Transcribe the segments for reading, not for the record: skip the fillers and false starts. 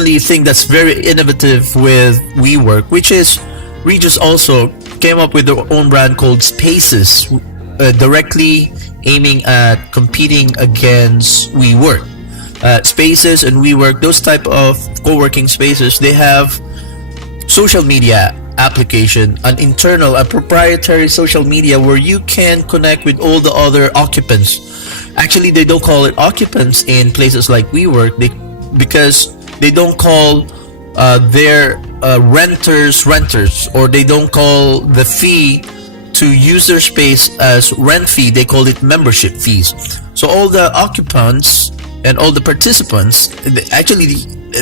only thing that's very innovative with WeWork, which is Regis also came up with their own brand called Spaces, directly aiming at competing against WeWork. Spaces and WeWork, those type of co-working spaces, they have social media application, a proprietary social media where you can connect with all the other occupants. Actually, they don't call it occupants in places like WeWork because they don't call their renters, or they don't call the fee to use their space as rent fee. They call it membership fees. So all the occupants and all the participants, actually,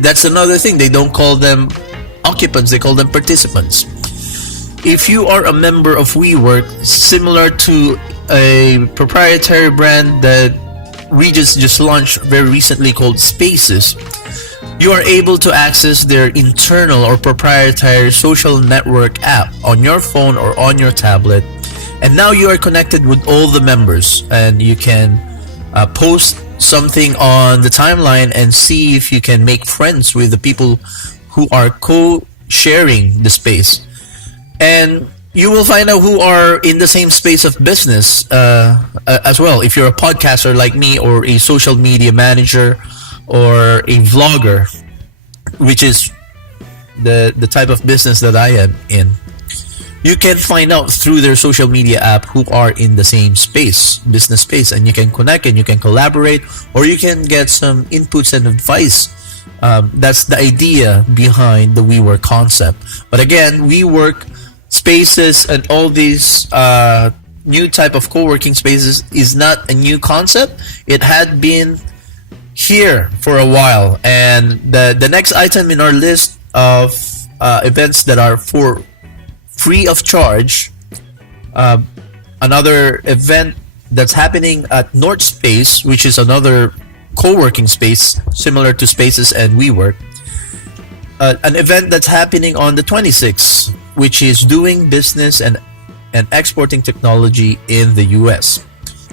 that's another thing. They don't call them occupants, they call them participants. If you are a member of WeWork, similar to a proprietary brand that Regis just launched very recently called Spaces, you are able to access their internal or proprietary social network app on your phone or on your tablet. And now you are connected with all the members, and you can post something on the timeline and see if you can make friends with the people who are co-sharing the space. And you will find out who are in the same space of business as well. If you're a podcaster like me, or a social media manager, or a vlogger, which is the type of business that I am in, you can find out through their social media app who are in the same business space, and you can connect and you can collaborate, or you can get some inputs and advice. That's the idea behind the WeWork concept. But again, WeWork, Spaces, and all these new type of co-working spaces is not a new concept. It had been here for a while, and the next item in our list of events that are for free of charge, another event that's happening at North Space, which is another co-working space similar to Spaces and WeWork. An event that's happening on the 26th, which is doing business and exporting technology in the US.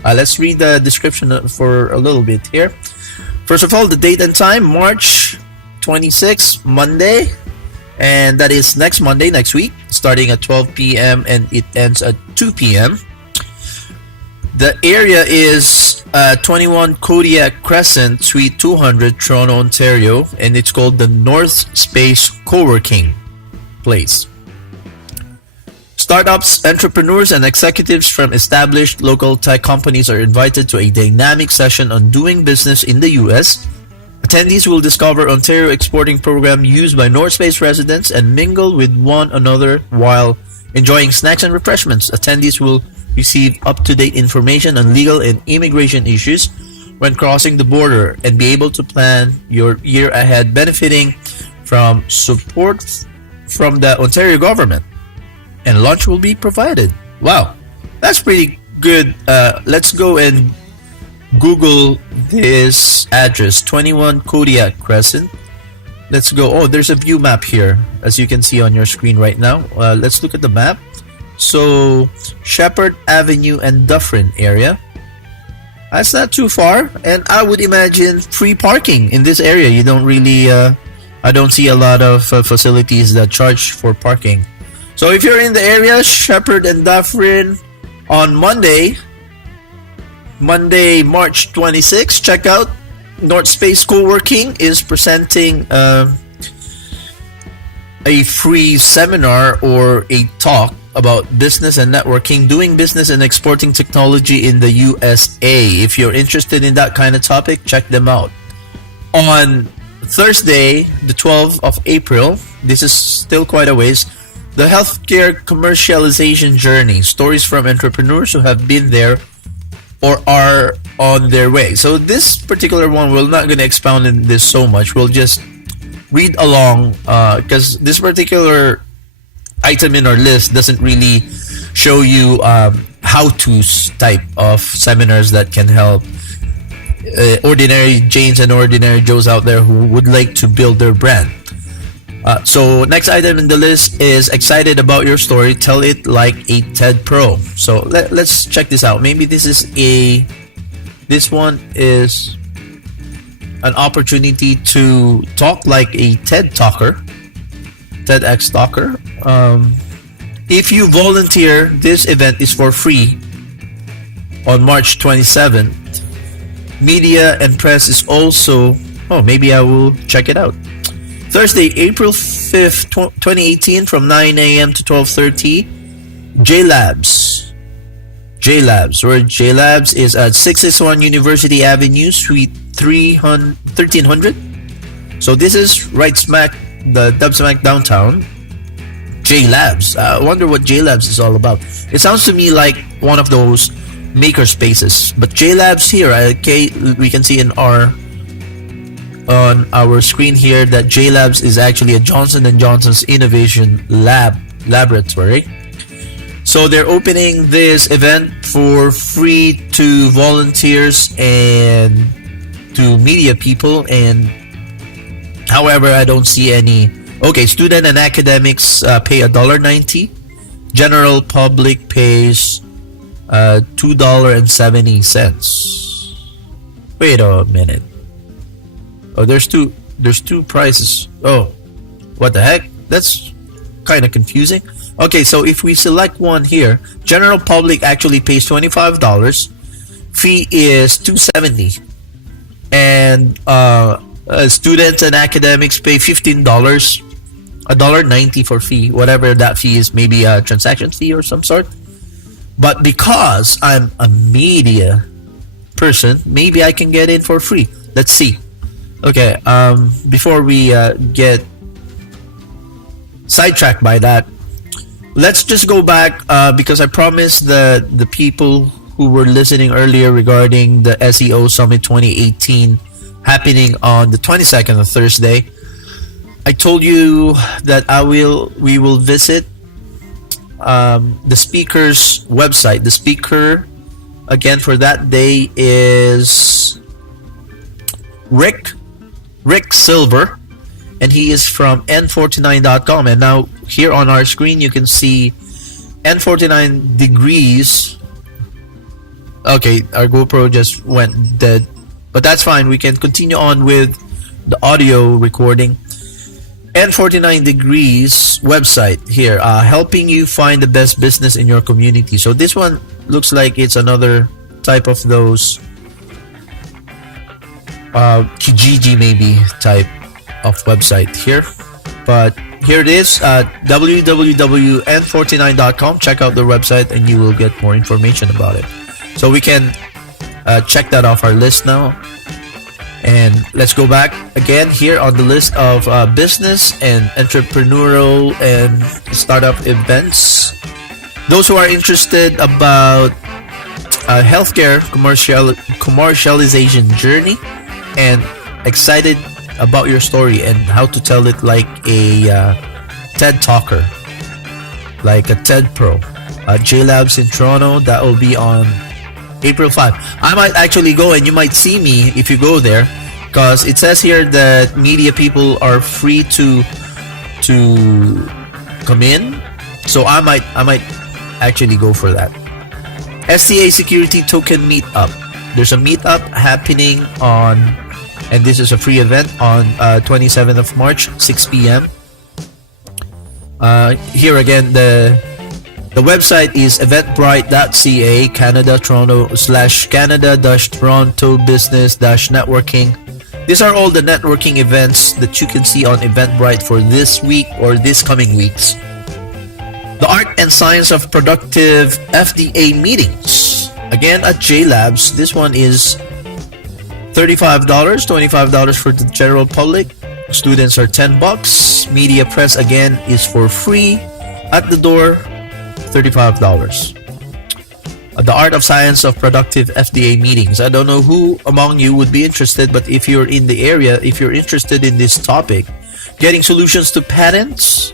Let's read the description for a little bit here. First of all, the date and time, March 26th, Monday, and that is next Monday, next week, starting at 12 p.m. and it ends at 2 p.m. The area is 21 Kodiak Crescent, Suite 200, Toronto, Ontario, and it's called the North Space Co-working Place. Startups, entrepreneurs, and executives from established local tech companies are invited to a dynamic session on doing business in the US. Attendees will discover Ontario exporting program used by North Space residents and mingle with one another while enjoying snacks and refreshments. Attendees will receive up-to-date information on legal and immigration issues when crossing the border and be able to plan your year ahead, benefiting from support from the Ontario government. And lunch will be provided. Wow, that's pretty good. Let's go and Google this address, 21 Kodiak Crescent. Let's go. Oh, there's a view map here, as you can see on your screen right now. Let's look at the map. So, Shepherd Avenue and Dufferin area. That's not too far, and I would imagine free parking in this area. You don't really, I don't see a lot of facilities that charge for parking. So if you're in the area, Shepherd and Dufferin, on Monday, March 26th, check out North Space Co-working is presenting a free seminar or a talk about business and networking, doing business and exporting technology in the USA. If you're interested in that kind of topic, check them out. On Thursday, the 12th of April, this is still quite a ways, the healthcare commercialization journey, stories from entrepreneurs who have been there or are on their way. So this particular one, we're not going to expound in this so much. We'll just read along because this particular item in our list doesn't really show you how-tos type of seminars that can help ordinary Janes and ordinary Joes out there who would like to build their brand. So next item in the list is excited about your story, tell it like a TED Pro. So let's check this out. Maybe this one is an opportunity to talk like a TEDx talker. If you volunteer, this event is for free on March 27th. Media and press is also, maybe I will check it out. Thursday, April 5th, 2018 from 9 a.m. to 12:30, J-Labs. Where J-Labs is at 661 University Avenue, Suite 1300. So this is right smack, the dub smack downtown. J-Labs. I wonder what J-Labs is all about. It sounds to me like one of those maker spaces. But J-Labs here, okay, we can see on our screen here that J-Labs is actually a Johnson & Johnson's innovation laboratory. So they're opening this event for free to volunteers and to media people. And however, I don't see any. Okay, student and academics pay $1.90. General public pays $2.70. Wait a minute. Oh, there's two prices. Oh, what the heck? That's kind of confusing. Okay, so if we select one here, general public actually pays $25. Fee is $2.70, and students and academics pay $15. $1.90 for fee, whatever that fee is, maybe a transaction fee or some sort. But because I'm a media person, maybe I can get it for free. Let's see. Okay, before we get sidetracked by that, let's just go back because I promised the people who were listening earlier regarding the SEO Summit 2018 happening on the 22nd of Thursday. I told you that we will visit the speaker's website. The speaker again for that day is Rick Silver, and he is from n49.com. And now here on our screen you can see n49 degrees. Okay, our GoPro just went dead, but that's fine. We can continue on with the audio recording. N49 degrees website here, helping you find the best business in your community. So this one looks like it's another type of those Kijiji maybe type of website here, but here it is, www.n49.com. check out the website and you will get more information about it. So we can check that off our list now. And let's go back again here on the list of business and entrepreneurial and startup events. Those who are interested about healthcare commercialization journey and excited about your story and how to tell it like a TED talker, like a TED Pro. J-Labs in Toronto, that will be on April 5. I might actually go, and you might see me if you go there, because it says here that media people are free to come in. So I might actually go for that. STA Security Token Meetup. There's a meetup happening on, and this is a free event on 27th of March, 6 p.m. Here again, the website is eventbrite.ca, Canada, Toronto /Canada-Toronto business-networking. These are all the networking events that you can see on Eventbrite for this week or this coming weeks. The Art and Science of Productive FDA meetings. Again at J-Labs. This one is $35, $25 for the general public. Students are $10. Media press again is for free at the door, $35. The Art of Science of Productive FDA meetings. I don't know who among you would be interested, but if you're in the area, if you're interested in this topic, getting solutions to patients.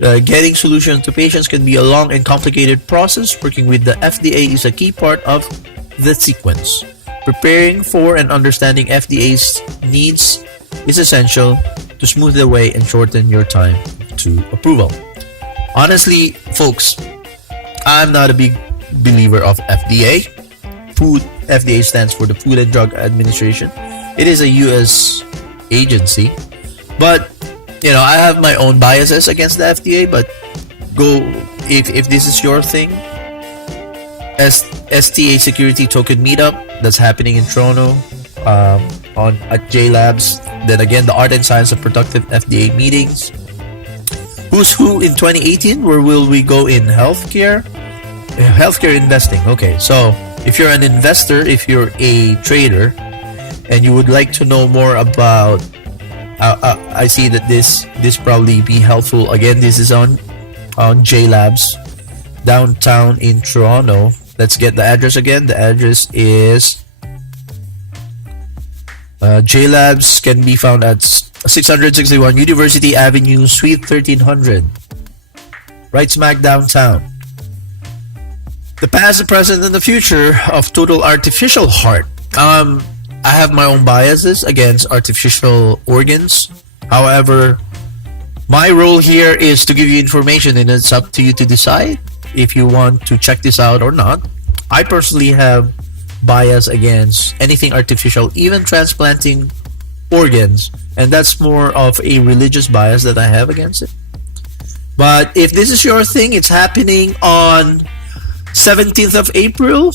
Getting solutions to patients can be a long and complicated process. Working with the FDA is a key part of the sequence. Preparing for and understanding FDA's needs is essential to smooth the way and shorten your time to approval. Honestly, folks, I'm not a big believer of FDA. FDA stands for the Food and Drug Administration. It is a U.S. agency, but I have my own biases against the FDA. But go if this is your thing. STA Security Token Meetup that's happening in Toronto at J Labs. Then again, the Art and Science of Productive FDA meetings. Who's Who in 2018? Where will we go in healthcare? Healthcare investing. Okay, so if you're an investor, if you're a trader, and you would like to know more about, I see that this probably be helpful. Again, this is on J Labs, downtown in Toronto. Let's get the address again. The address is J Labs can be found at 661 University Avenue, Suite 1300, right smack downtown. The past, the present, and the future of total artificial heart. I have my own biases against artificial organs. However, my role here is to give you information, and it's up to you to decide if you want to check this out or not. I personally have bias against anything artificial, even transplanting organs, and that's more of a religious bias that I have against it. But if this is your thing, it's happening on 17th of April,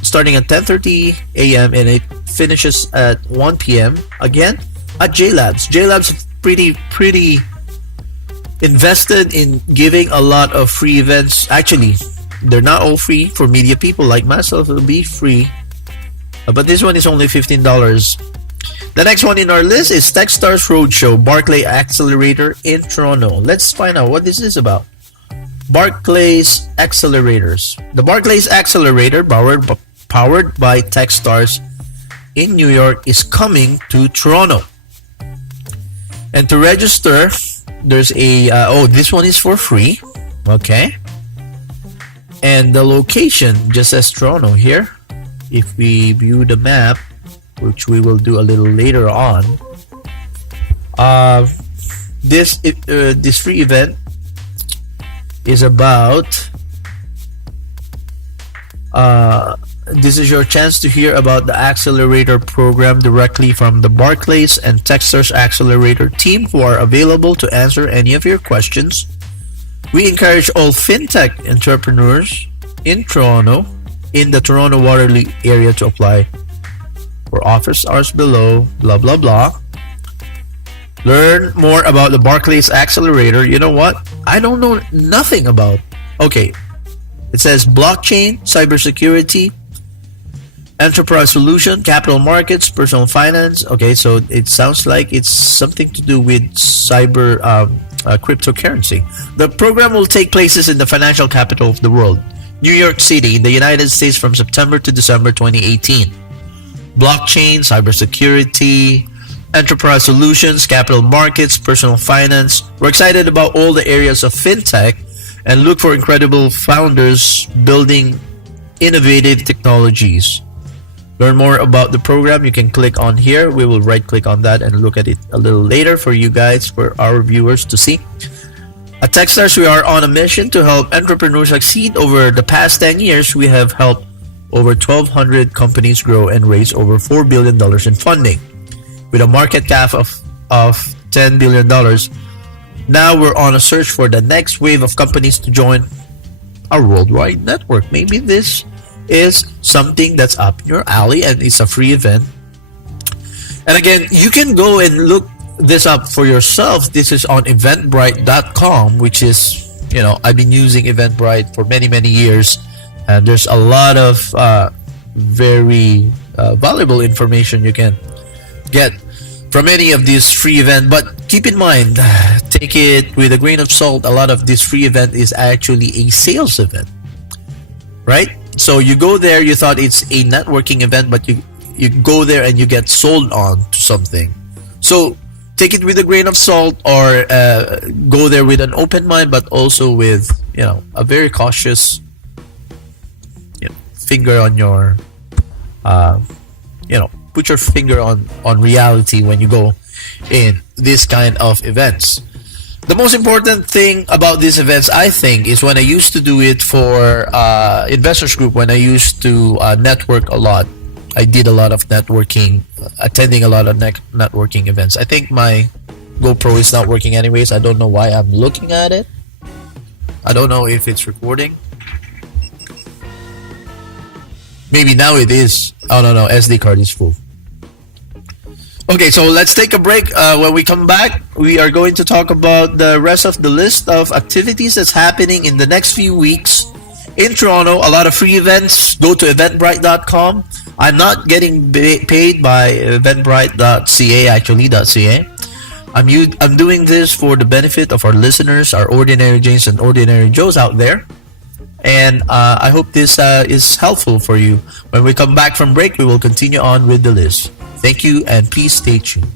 starting at 10:30 a.m. and it finishes at 1 p.m. again at J Labs. J Labs pretty invested in giving a lot of free events. Actually, they're not all free. For media people like myself, it'll be free, but this one is only $15. The next one in our list is Techstars Roadshow, Barclay Accelerator in Toronto. Let's find out what this is about. Barclays Accelerators. The Barclays Accelerator, powered by Techstars in New York, is coming to Toronto. And to register, there's a this one is for free. Okay. And the location just says Toronto here. If we view the map, which we will do a little later on, this free event is about this is your chance to hear about the accelerator program directly from the Barclays and Techstars Accelerator team, who are available to answer any of your questions. We encourage all fintech entrepreneurs in Toronto, in the Toronto Waterloo area, to apply for office hours below, blah blah blah. Learn more about the Barclays Accelerator. You know what? I don't know nothing about. Okay, it says blockchain, cybersecurity, enterprise solution, capital markets, personal finance. Okay, so it sounds like it's something to do with cyber cryptocurrency. The program will take places in the financial capital of the world, New York City, in the United States, from September to December 2018. Blockchain, cybersecurity, enterprise solutions, capital markets, personal finance. We're excited about all the areas of fintech and look for incredible founders building innovative technologies. Learn more about the program. You can click on here. We will right click on that and look at it a little later for you guys, for our viewers to see. At Techstars, we are on a mission to help entrepreneurs succeed. Over the past 10 years, we have helped over 1,200 companies grow and raise over $4 billion in funding. With a market cap of $10 billion, now we're on a search for the next wave of companies to join our worldwide network. Maybe this is something that's up your alley and it's a free event. And again, you can go and look this up for yourself. This is on eventbrite.com, which is, I've been using Eventbrite for many years, and there's a lot of very valuable information you can get from any of these free events. But keep in mind, take it with a grain of salt, a lot of this free event is actually a sales event, right? So you go there, you thought it's a networking event, but you go there and you get sold on to something. So take it with a grain of salt, or go there with an open mind, but also with a very cautious finger on your put your finger on reality when you go in this kind of events. The most important thing about these events, I think, is when I used to do it for investors group, when I used to network a lot. I did a lot of networking, attending a lot of networking events. I think my GoPro is not working anyways. I don't know why I'm looking at it. I don't know if it's recording. Maybe now it is. Oh no, SD card is full. Okay, so let's take a break. When we come back, we are going to talk about the rest of the list of activities that's happening in the next few weeks in Toronto. A lot of free events. Go to eventbrite.com. I'm not getting paid by eventbrite.ca, actually, .ca. I'm doing this for the benefit of our listeners, our ordinary Janes and ordinary Joes out there. And I hope this is helpful for you. When we come back from break, we will continue on with the list. Thank you, and please stay tuned.